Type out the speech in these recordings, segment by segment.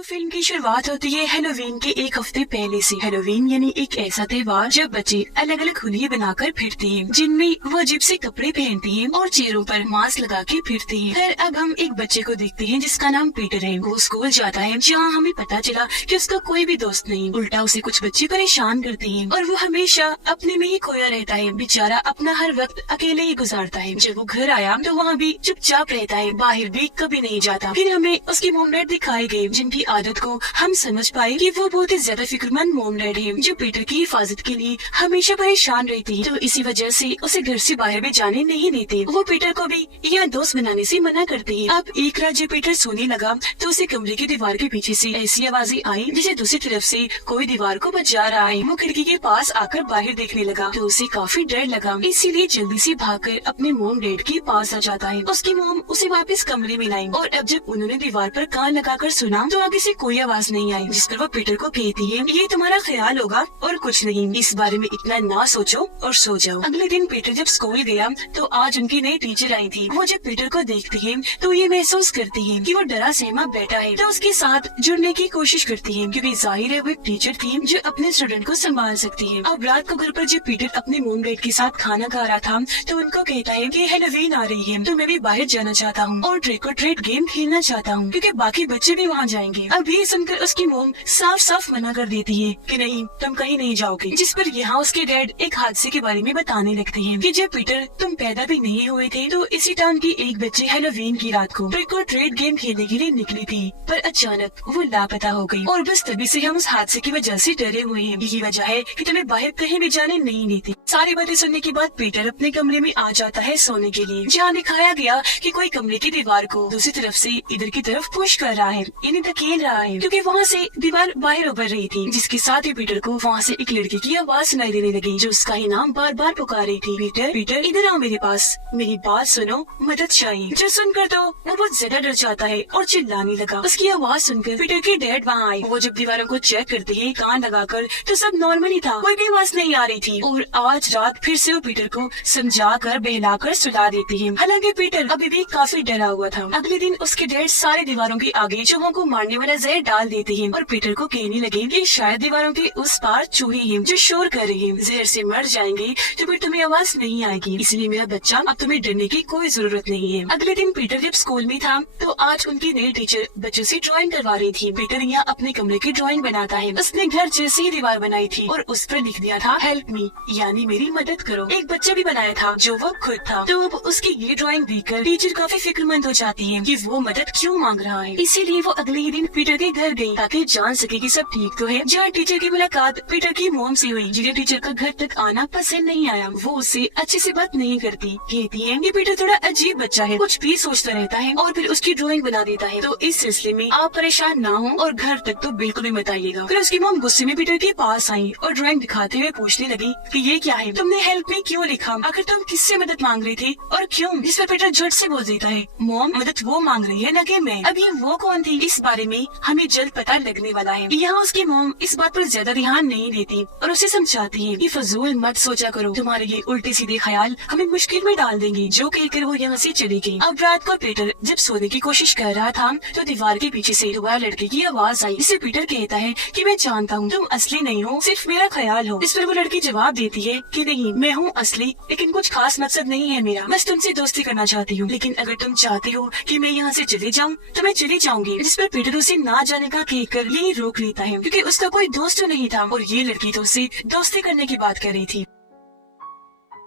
तो फिल्म की शुरुआत होती है हेलोवीन के एक हफ्ते पहले से। हेलोवीन यानी एक ऐसा त्योहार जब बच्चे अलग अलग खुलिये बनाकर फिरते हैं, जिनमें वो अजीब से कपड़े पहनते हैं और चेहरों पर मास्क लगा के फिरते हैं। फिर अब हम एक बच्चे को देखते हैं जिसका नाम पीटर है। वो स्कूल जाता है जहाँ हमें पता चला कि उसका कोई भी दोस्त नहीं, उल्टा उसे कुछ बच्चे परेशान करते हैं और वो हमेशा अपने में ही खोया रहता है। बेचारा अपना हर वक्त अकेले ही गुजारता है। जब वो घर आया तो वहाँ भी चुपचाप रहता है, बाहर भी कभी नहीं जाता। फिर हमें उसकी मोम डैड दिखाए गए जिनकी आदत को हम समझ पाए कि वो बहुत ही ज्यादा फिक्रमंद मोम डैड है जो पीटर की हिफाजत के लिए हमेशा परेशान रहती है। तो इसी वजह से उसे घर से बाहर भी जाने नहीं देते। वो पीटर को भी यहाँ दोस्त बनाने से मना करती है। अब एक रात जब पीटर सोने लगा तो उसे कमरे की दीवार के पीछे से ऐसी आवाजें आई जैसे दूसरी तरफ से कोई दीवार को बजा रहा है। वो खिड़की के पास आकर बाहर देखने लगा तो उसे काफी डर लगा, इसीलिए जल्दी से भागकर अपने मोम डैड के पास आ जाता है। उसकी मोम उसे वापस कमरे में लाई और अब जब उन्होंने दीवार पर कान लगाकर सुना तो आगे से कोई आवाज नहीं आई, जिस पर वो पीटर को कहती है ये तुम्हारा ख्याल होगा और कुछ नहीं, इस बारे में इतना ना सोचो और सो जाओ। अगले दिन पीटर जब स्कूल गया तो आज उनकी नई टीचर आई थी। वो जब पीटर को देखती है तो ये महसूस करती है कि वो डरा सहमा बैठा है, तो उसके साथ जुड़ने की कोशिश करती है क्योंकि जाहिर है वो एक टीचर थी जो अपने स्टूडेंट को संभाल सकती है। अब रात को घर पर जब पीटर अपने मोम डैड के साथ खाना खा रहा था तो उनको कहता है कि हेलोवीन आ रही है तो मैं भी बाहर जाना चाहता हूँ और ट्रिक और ट्रीट गेम खेलना चाहता हूँ क्योंकि बाकी बच्चे भी वहाँ जाएंगे। अब ये सुनकर उसकी मोम साफ साफ मना कर देती है कि नहीं, तुम कहीं नहीं जाओगे। जिस पर यहाँ उसके डैड एक हादसे के बारे में बताने लगते हैं कि जब पीटर तुम पैदा भी नहीं हुए थे तो इसी टाउन की एक बच्ची हेलोवीन की रात को ट्रिक और ट्रीट गेम खेलने के लिए निकली थी, पर अचानक वो लापता हो गई और बस तभी से हम उस हादसे की वजह से डरे हुए हैं। यही वजह है कि तुम्हें बाहर कहीं भी जाने नहीं देती। सारी बातें सुनने के बाद पीटर अपने कमरे में आ जाता है सोने के लिए, जहाँ दिखाया गया कि कोई कमरे की दीवार को दूसरी तरफ से इधर की तरफ पुश कर रहा है, यानी धकेल रहा है, क्योंकि वहाँ से दीवार बाहर उभर रही थी। जिसके साथ ही पीटर को वहाँ से एक लड़की की आवाज सुनाई देने लगी जो उसका ही नाम बार बार पुकार रही थी, पीटर पीटर इधर आओ मेरे पास, मेरी बात सुनो, मदद चाहिए। जो सुनकर तो वो बहुत ज्यादा डर जाता है और चिल्लाने लगा। उसकी आवाज सुनकर पीटर के डैड वहाँ आए। वो जब दीवारों को चेक करते हैं कान लगाकर तो सब नॉर्मल ही था, कोई भी आवाज नहीं आ रही थी। और आज रात फिर से वो पीटर को समझा कर बहला कर सुला देती है। हालांकि पीटर अभी भी काफी डरा हुआ था। अगले दिन उसके डैड सारी दीवारों के आगे चूहों को मारने वाला जहर डाल देते हैं और पीटर को कहने लगे कि शायद दीवारों के उस पार चूहे हैं जो शोर कर रहे हैं, जहर से मर जाएंगे तो फिर तुम्हें आवाज नहीं आएगी, इसलिए मेरा बच्चा अब तुम्हें डरने की कोई जरूरत नहीं है। अगले दिन पीटर जब स्कूल में था तो आज उनकी नई टीचर बच्चों से ड्राइंग करवा रही थी। पीटर यहाँ अपने कमरे की ड्राइंग बनाता है। उसने घर जैसी ही दीवार बनाई थी और उस पर लिख दिया था हेल्प मी, यानी मेरी मदद करो। एक बच्चा भी बनाया था जो वो खुद था। तो अब उसकी ये ड्राइंग देखकर टीचर काफी फिक्रमंद हो जाती है कि वो मदद क्यों मांग रहा है। इसीलिए वो अगले ही दिन पीटर के घर गई ताकि जान सके कि सब ठीक तो है। जहाँ टीचर की मुलाकात पीटर की मोम से हुई, जिन्हें टीचर का घर तक आना पसंद नहीं आया। वो उससे अच्छे से बात नहीं करती, कहती है कि पीटर थोड़ा अजीब बच्चा है, कुछ भी सोचता रहता है और फिर उसकी ड्राइंग बना देता है। तो इस सिलसिले में आप परेशान ना हो और घर तक तो बिल्कुल भी मत आइएगा। फिर उसकी मोम गुस्से में पीटर के पास आई और ड्राइंग दिखाते हुए पूछने लगी कि ये क्या है, तुमने हेल्प में क्यों लिखा, आखिर तुम किससे मदद मांग रही थी और क्यों। जिस पर पीटर झट से बोल देता है मोम मदद वो मांग रही है न कि मैं। अभी वो कौन थी इस बारे में हमें जल्द पता लगने वाला है। यहाँ उसकी मोम इस बात पर ज्यादा ध्यान नहीं देती और उसे समझाती है कि फजूल मत सोचा करो, तुम्हारे ये उल्टे सीधे ख्याल हमें मुश्किल में डाल देंगे। जो कहकर वो यहाँ से चली गई। अब रात को पीटर जब सोने की कोशिश कर रहा था तो दीवार के पीछे से दोबारा लड़के की आवाज आई, जिसे पीटर कहता है कि मैं जानता हूँ तुम असली नहीं हो, सिर्फ मेरा ख्याल हो। इस पर वो लड़की जवाब देती है कि नहीं, मैं हूँ असली, लेकिन कुछ खास मकसद नहीं है मेरा, बस तुमसे दोस्ती करना चाहती हूँ, लेकिन अगर तुम चाहती हो कि मैं यहाँ से चले जाऊँ तो मैं चली जाऊंगी। जिस पर पीटर उसे ना जाने का कहकर यही रोक लेता है क्योंकि उसका कोई दोस्त नहीं था और ये लड़की तो उससे दोस्ती करने की बात कर रही थी।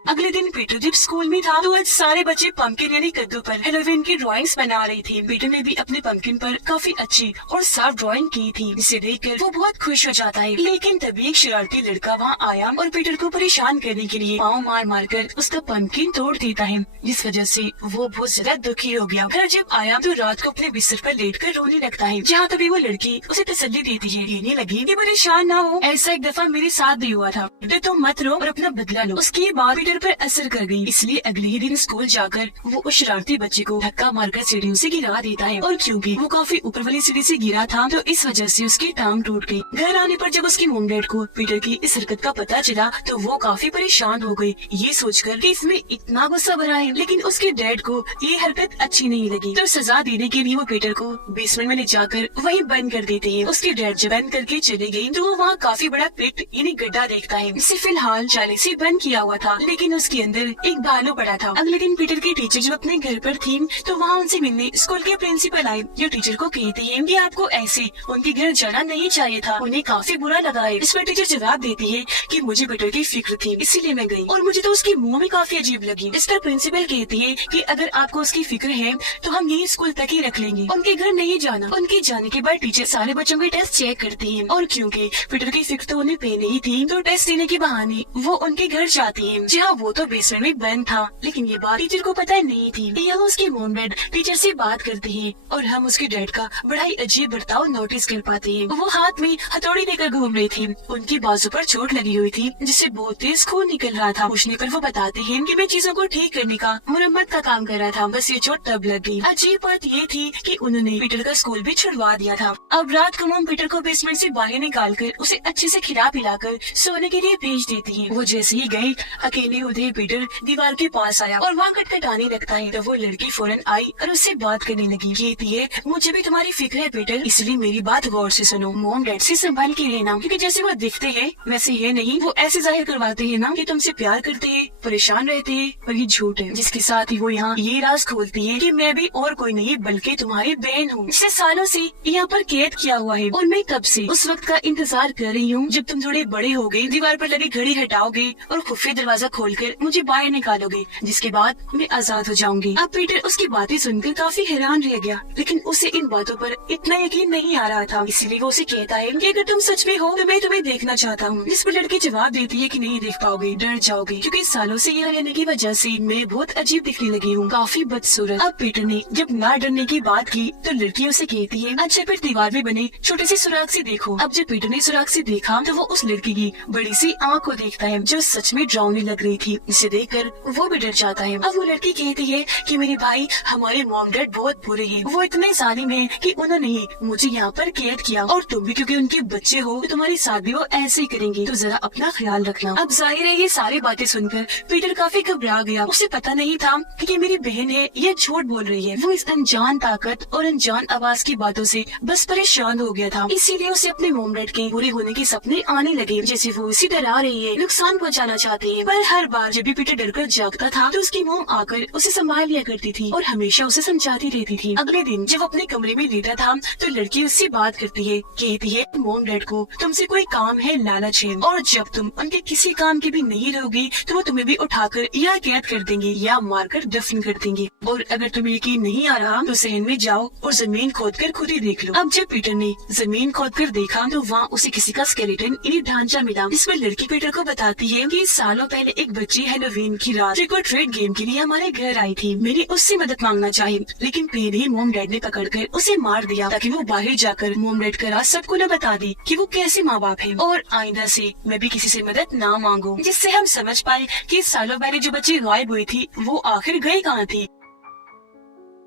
अगले दिन पीटर जब स्कूल में था तो आज सारे बच्चे पंपकिन यानी कद्दू पर हेलोवीन की ड्राइंग्स बना रही थी। पीटर ने भी अपने पंपकिन पर काफी अच्छी और साफ ड्राइंग की थी, जिसे देखकर वो बहुत खुश हो जाता है। लेकिन तभी एक शरारती लड़का वहाँ आया और पीटर को परेशान करने के लिए पाँव मार मार कर उसका पंपकिन तोड़ देता है, जिस वजह से वो बहुत ज्यादा दुखी हो गया। घर जब आया तो रात को अपने बिस्तर पर लेट कर रोने लगता है, जहाँ तभी वो लड़की उसे तसल्ली देती है, कहने लगी कि परेशान ना हो, ऐसा एक दफा मेरे साथ भी हुआ था, तो तुम मत रो और अपना बदला लो। उसके बाद पीटर पर असर कर गई, इसलिए अगले ही दिन स्कूल जाकर वो उस शरारती बच्चे को धक्का मारकर सीढ़ियों से गिरा देता है। और क्योंकि वो काफी ऊपर वाली सीढ़ी से गिरा था तो इस वजह से उसकी टांग टूट गई। घर आने पर जब उसकी मॉम डैड को पीटर की इस हरकत का पता चला तो वो काफी परेशान हो गई, ये सोचकर कि इसमें इतना गुस्सा भरा है। लेकिन उसके डैड को ये हरकत अच्छी नहीं लगी, तो सजा देने के लिए वो पीटर को बेसमेंट में ले जाकर वहीं बंद कर देते हैं। उसके डैड जब बंद करके चले गए तो वो वहाँ काफी बड़ा पिट यानी गड्ढा देखता है, जिसे फिलहाल जाली से बंद किया हुआ था, लेकिन उसके अंदर एक भालू पड़ा था। अगले दिन पीटर की टीचर जब अपने घर पर थी तो वहाँ उनसे मिलने स्कूल के प्रिंसिपल आए, जो टीचर को कहती है कि आपको ऐसे उनके घर जाना नहीं चाहिए था। उन्हें काफी बुरा लगा है। इस पर टीचर जवाब देती है कि मुझे पीटर की फिक्र थी इसीलिए मैं गई, और मुझे तो उसकी मुंह भी काफी अजीब लगी। इस पर प्रिंसिपल कहती है कि अगर आपको उसकी फिक्र है तो हम यही स्कूल तक ही रख लेंगे, उनके घर नहीं जाना। उनके जाने के बाद टीचर सारे बच्चों के टेस्ट चेक करती है, और क्योंकि पीटर की फिक्र तो उन्हें पहले ही थी तो टेस्ट देने के बहाने वो उनके घर जाती है, जहाँ वो तो बेसमेंट में बंद था। लेकिन ये बात टीचर को पता नहीं थी। यह उसकी मॉम डैड टीचर से बात करती है और हम उसके डैड का बड़ा ही अजीब बर्ताव नोटिस कर पाते हैं। वो हाथ में हथौड़ी लेकर घूम रही थी, उनकी बाजू पर चोट लगी हुई थी जिससे बहुत तेज खून निकल रहा था। पूछने पर वो बताते हैं कि मैं चीजों को ठीक करने का मुरम्मत का काम कर रहा था, बस ये चोट तब लग गई। अजीब बात ये थी कि उन्होंने पीटर का स्कूल भी छुड़वा दिया था। अब रात को मॉम पीटर को बेसमेंट से बाहर निकालकर उसे अच्छे से खिला पिलाकर सोने के लिए भेज देती है। वो जैसे ही गई अकेले उधर पीटर दीवार के पास आया और वहाँ खटखटाने लगता है, तो वो लड़की फौरन आई और उससे बात करने लगी। कहती है मुझे भी तुम्हारी फिक्र है पीटर, इसलिए मेरी बात गौर से सुनो। मॉम डैड से संभाल के रहना, क्योंकि जैसे वो दिखते हैं वैसे है नहीं। वो ऐसे जाहिर करवाते हैं ना कि तुमसे प्यार करते हैं, परेशान रहते हैं, पर ये झूठ है। जिसके साथ ही वो यहाँ ये राज खोलती है कि मैं भी और कोई नहीं बल्कि तुम्हारी बहन हूँ, जिसे सालों से यहाँ पर कैद किया हुआ है, और मैं कब से उस वक्त का इंतजार कर रही हूँ जब तुम थोड़े बड़े हो गए, दीवार पर लगी घड़ी हटाओगे और खुफिया दरवाजा खोलकर मुझे बाहर निकालोगे, जिसके बाद मैं आजाद हो जाऊंगी। अब पीटर उसकी बातें सुनकर काफी हैरान रह गया, लेकिन उसे इन बातों पर इतना यकीन नहीं आ रहा था। इसीलिए वो उसे कहता है कि अगर तुम सच में हो तो मैं तुम्हें देखना चाहता हूँ। जिस पर लड़की जवाब देती है कि नहीं देख पाओगे, डर जाओगे, क्योंकि सालों से यहाँ रहने की वजह से मैं बहुत अजीब दिखने लगी हूँ, काफी बदसूरत। अब पीटर ने जब ना डरने की बात की तो लड़की उसे कहती है अच्छा फिर दीवार में बने छोटे से सुराख से देखो। अब जब पीटर ने सुराख से देखा तो वो उस लड़की की बड़ी सी आँख को देखता है जो सच में डरावनी लग रही थी। इसे देखकर वो भी डर जाता है। अब वो लड़की कहती है कि मेरे भाई हमारे मॉम डैड बहुत बुरे हैं, वो इतने जालिम हैं कि उन्होंने मुझे यहाँ पर कैद किया, और तुम भी क्योंकि उनके बच्चे हो तो तुम्हारे साथ भी वो ऐसे ही करेंगे, तो जरा अपना ख्याल रखना। अब जाहिर है ये सारी बातें सुनकर पीटर काफी घबरा गया। उसे पता नहीं था कि ये मेरी बहन है, ये झूठ बोल रही है। वो इस अनजान ताकत और अनजान आवाज की बातों से बस परेशान हो गया था। इसीलिए उसे अपने मॉम डैड के पूरे होने के सपने आने लगे, जैसे वो उसे डरा रही है, नुकसान पहुँचाना चाहते हैं। पर हर बार जब भी पीटर डरकर जागता था तो उसकी मॉम आकर उसे संभाल लिया करती थी और हमेशा उसे समझाती रहती थी। अगले दिन जब अपने कमरे में लेटा था तो लड़की उससे बात करती है, कहती है मॉम डैड को तुमसे कोई काम है, लालच है, और जब तुम उनके किसी काम के भी नहीं रहोगी तो वो तुम्हें भी उठाकर या कैद कर देंगे या मारकर दफन कर देंगे। और अगर तुम्हें यकीन नहीं आ रहा तो सहन में जाओ और जमीन खोदकर खुद ही देख लो। अब जब पीटर ने जमीन खोदकर देखा तो वहाँ उसे किसी का स्केलेटन यानी ढांचा मिला। इसमें लड़की पीटर को बताती है कि सालों पहले एक बच्ची हैलोवीन की रात ट्रिक और ट्रीट गेम के लिए हमारे घर आई थी। मैंने उससे मदद मांगना चाही, लेकिन पहले ही मॉम डैड ने पकड़कर उसे मार दिया ताकि वो बाहर जाकर मॉम डैड का राज सबको न बता दे कि वो कैसे माँ बाप है, और आइंदा से मैं भी किसी से मदद ना मांगू, जिससे हम समझ पाए कि सालों पहले जो बच्ची गायब हुई थी वो आखिर गई कहाँ थी।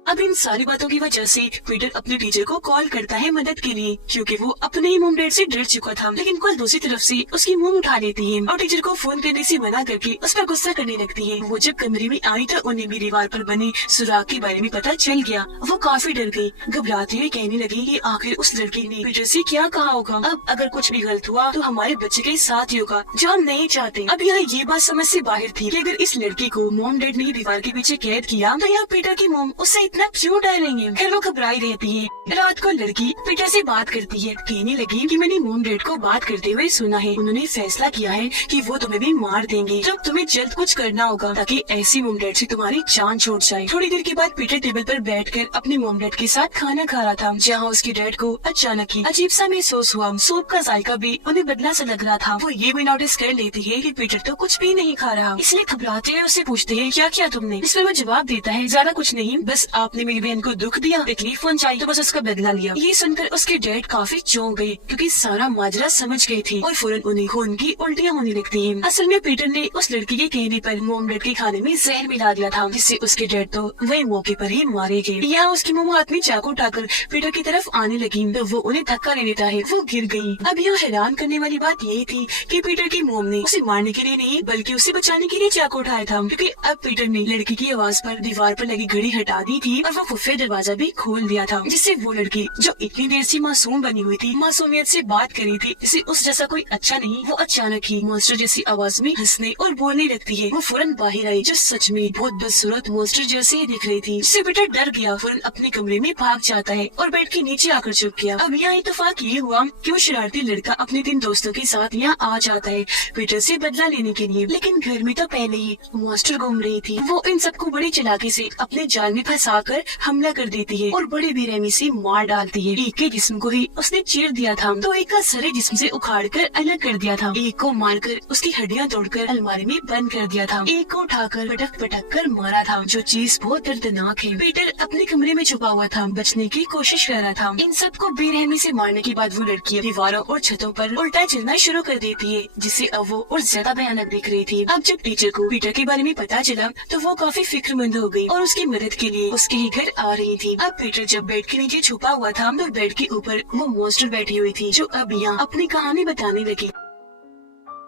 अब इन सारी बातों की वजह से पीटर अपने टीचर को कॉल करता है मदद के लिए, क्योंकि वो अपने ही मॉम डैड से डर चुका था। लेकिन कॉल दूसरी तरफ से उसकी मुंह उठा लेती है और टीचर को फोन करने से मना करके उस पर गुस्सा करने लगती है। वो जब कमरे में आई तो उन्हें भी दीवार पर बने सुराख के बारे में पता चल गया। वो काफी डर गई, घबराते हुए कहने लगी कि आखिर उस लड़की ने पीटर से क्या कहा होगा। अब अगर कुछ भी गलत हुआ तो हमारे बच्चे के साथ ही होगा, जो हम नहीं चाहते। अब यहाँ ये बात समझ से बाहर थी कि अगर इस लड़की को मॉम डैड ने दीवार के पीछे कैद किया तो यहाँ पीटर की मॉम उससे इतना क्यों डरेंगे। फिर वो घबराई रहती है। रात को लड़की पीटर से बात करती है, कहने लगी कि मैंने मॉम डैड को बात करते हुए सुना है, उन्होंने फैसला किया है कि वो तुम्हें भी मार देंगे। जब तुम्हें जल्द कुछ करना होगा ताकि ऐसी मॉम डैड से तुम्हारी जान छूट जाए। थोड़ी देर के बाद पीटर टेबल पर बैठकर अपने मॉम डैड के साथ खाना खा रहा था, जहाँ उसके डैड को अचानक ही अजीब सा महसूस हुआ। सूप का जायका भी उन्हें बदला सा लग रहा था। वो ये भी नोटिस कर लेती है कि पीटर तो कुछ भी नहीं खा रहा, इसलिए घबराते हुए उसे पूछते हैं क्या किया तुमने। इस पर वो जवाब देता है ज्यादा कुछ नहीं, बस आपने मेरी बहन को दुख दिया, तकलीफ पहुंचाई, तो बस उसका बदला लिया। ये सुनकर उसके डैड काफी चौंक गए क्योंकि सारा माजरा समझ गए थे और फौरन उन्हें खून की उल्टियाँ होने लगती हैं। असल में पीटर ने उस लड़की के कहने पर मोम डैड के खाने में जहर मिला दिया था, जिससे उसके डैड तो वही मौके पर ही मारे गए। यहाँ उसकी मोम हाथ में चाकू उठाकर पीटर की तरफ आने लगी तो वो उन्हें धक्का ले देता है, वो गिर गयी। अब यहाँ हैरान करने वाली बात ये थी कि पीटर की मोम ने उसे मारने के लिए नहीं बल्कि उसे बचाने के लिए चाकू उठाया था, क्योंकि अब पीटर ने लड़की की आवाज पर दीवार पर लगी घड़ी हटा दी थी और वो खुफिया दरवाजा भी खोल दिया था, जिससे वो लड़की जो इतनी देर से मासूम बनी हुई थी, मासूमियत से बात करी थी, इसे उस जैसा कोई अच्छा नहीं, वो अचानक ही मॉन्स्टर जैसी आवाज में हंसने और बोलने लगती है। वो फौरन बाहर आई जो सच में बहुत बदसूरत मॉन्स्टर जैसे ही दिख रही थी, जिससे पीटर डर गया, फौरन अपने कमरे में भाग जाता है और बेड के नीचे आकर छुप गया। अब यहाँ इत्तेफाक ये हुआ कि वो शरारती लड़का अपने 3 दोस्तों के साथ यहाँ आ जाता है पीटर से बदला लेने के लिए, लेकिन घर में तो पहले ही मॉन्स्टर घूम रही थी। वो इन सबको बड़ी चालाकी से अपने जाल में फंसा कर हमला कर देती है और बड़े बेरहमी से मार डालती है। एक के जिस्म को ही उसने चीर दिया था तो एक का सारे जिस्म से उखाड़ कर अलग कर दिया था, एक को मारकर उसकी हड्डियां तोड़कर अलमारी में बंद कर दिया था, एक को उठाकर पटक पटक कर मारा था, जो चीज बहुत दर्दनाक है। पीटर अपने कमरे में छुपा हुआ था, बचने की कोशिश कर रहा था। इन सबको बेरहमी से मारने के बाद वो लड़की दीवारों और छतों पर उल्टा चलना शुरू कर देती है, जिससे अब वो और ज्यादा भयानक दिख रही थी। अब जब टीचर को पीटर के बारे में पता चला तो वो काफी फिक्रमंद हो गई और उसकी मदद के लिए उसके ही घर आ रही थी। अब पीटर जब बेड के नीचे छुपा हुआ था तो बेड के ऊपर वो मॉन्स्टर बैठी हुई थी, जो अब यहाँ अपनी कहानी बताने लगी।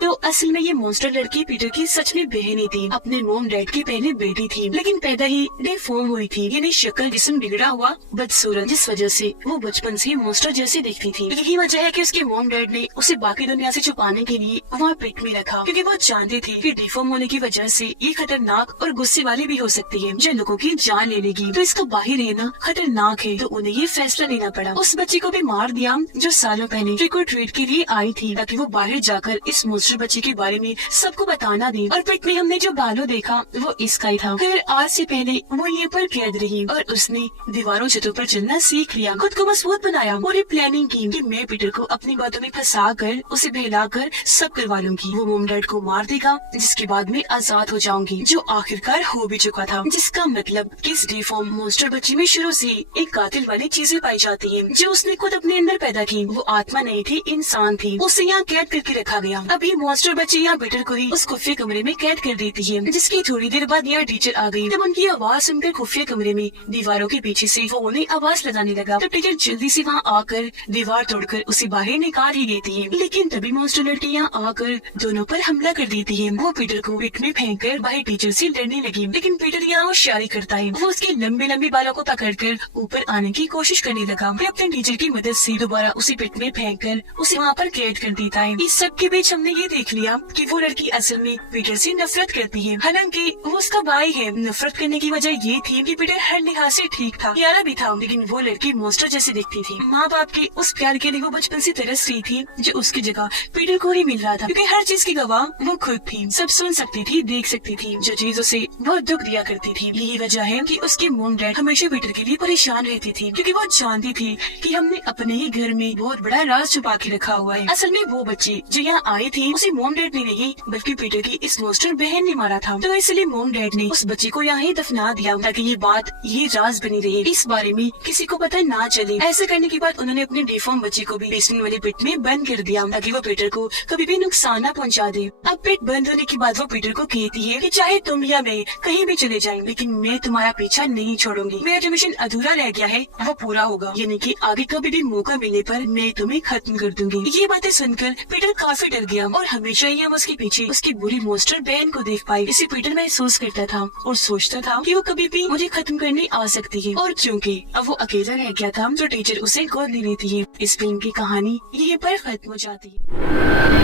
तो असल में ये मॉन्स्टर लड़की पीटर की सच में बहन ही थी, अपने मोम डैड की पहले बेटी थी, लेकिन पैदा ही डिफॉर्म हुई थी, यानी शक्ल जिस्म बिगड़ा हुआ बदसूरत, जिस वजह से वो बचपन से मॉन्स्टर जैसे दिखती थी। यही वजह है कि उसके मोम डैड ने उसे बाकी दुनिया से छुपाने के लिए वहाँ पेट में रखा, क्योंकि वो जानते थे कि डिफॉर्म होने की वजह से ये खतरनाक और गुस्से वाली भी हो सकती है, जो लोगों की जान ले लेगी। तो इसका बाहर रहना खतरनाक है, तो उन्हें ये फैसला लेना पड़ा। उस बच्चे को भी मार दिया जो सालों पहले ट्रिक और ट्रीट के लिए आई थी, ताकि वो बाहर जाकर इस बच्चे के बारे में सबको बताना दे। और पिट में हमने जो भालू देखा वो इसका ही था। फिर आज से पहले वो ये पर कैद रही और उसने दीवारों छतों पर चलना सीख लिया, खुद को मजबूत बनाया और ये प्लानिंग की कि मैं पीटर को अपनी बातों में फंसा कर उसे बहला कर सब करवा लूंगी। वो मोम डैड को मार देगा, जिसके बाद में आजाद हो जाऊंगी, जो आखिरकार हो भी चुका था। जिसका मतलब कि इस डिफॉर्म मॉन्स्टर बच्चे में शुरू से एक कातिल वाली चीजें पाई जाती है, जो उसने खुद अपने अंदर पैदा की। वो आत्मा नहीं थी, इंसान थी, उसे यहाँ कैद करके रखा गया। अभी मॉन्स्टर बच्चे यहाँ पीटर को ही उस खुफिया कमरे में कैद कर देती है, जिसकी थोड़ी देर बाद यहाँ टीचर आ गई। तब उनकी आवाज सुनकर खुफिया कमरे में दीवारों के पीछे से वो उन्हें आवाज लगाने लगा। तो टीचर जल्दी से वहाँ आकर दीवार तोड़कर उसे बाहर निकाल ही देती है, लेकिन तभी मॉन्स्टर लड़की यहाँ आकर दोनों पर हमला कर देती है। वो पीटर को पिट में फेंक कर बाहर टीचर से लड़ने लगी, लेकिन पीटर यहाँ होशियारी करता है। वो उसके लंबे लंबे बालों को पकड़कर ऊपर आने की कोशिश करने लगा। फिर अपने टीचर की मदद से दोबारा उसे पिट में फेंक कर उसे वहाँ पर कैद कर देता है। इस सब के बीच हमने ये देख लिया कि वो लड़की असल में पीटर से नफरत करती है, हालांकि वो उसका भाई है। नफरत करने की वजह ये थी कि पीटर हर लिहाज से ठीक था, प्यारा भी था, लेकिन वो लड़की मॉन्स्टर जैसी दिखती थी। माँ बाप के उस प्यार के लिए वो बचपन से तरस रही थी, जो उसकी जगह पीटर को ही मिल रहा था, क्योंकि हर चीज की गवाह वो खुद थी। सब सुन सकती थी, देख सकती थी, जो चीज उसे बहुत दुख दिया करती थी। यही वजह है कि उसके मोम डैड हमेशा पीटर के लिए परेशान रहती थी, क्योंकि वो जानती थी कि हमने अपने ही घर में बहुत बड़ा राज छुपा के रखा हुआ है। असल में वो बच्चे जो यहाँ आए थे उसे मोम डैड ने नहीं बल्कि पीटर की इस मॉन्स्टर बहन ने मारा था। तो इसलिए मोम डैड ने उस बच्चे को यहाँ ही दफना दिया, ताकि ये बात ये राज बनी रहे, इस बारे में किसी को पता ना चले। ऐसे करने के बाद उन्होंने अपने डिफॉर्म बच्चे को भी बेसमेंट वाली पिट में बंद कर दिया, ताकि वो पीटर को कभी भी नुकसान न पहुँचा दे। अब पिट बंद होने के बाद वो पीटर को कहती है कि चाहे तुम या मैं कहीं भी चले जाएं, लेकिन मैं तुम्हारा पीछा नहीं छोड़ूंगी। मेरा जो मिशन अधूरा रह गया है वो पूरा होगा, यानी कि आगे कभी भी मौका मिलने पर मैं तुम्हें खत्म कर दूंगी। ये बातें सुनकर पीटर काफी डर गया और हमेशा ही हम उसके पीछे उसकी बुरी मॉन्स्टर बहन को देख पाए। इसे पीटर महसूस करता था और सोचता था कि वो कभी भी मुझे खत्म करने आ सकती है। और क्योंकि अब वो अकेला रह गया था तो टीचर उसे गोद ले लेती है। इस फिल्म की कहानी यहीं पर खत्म हो जाती है।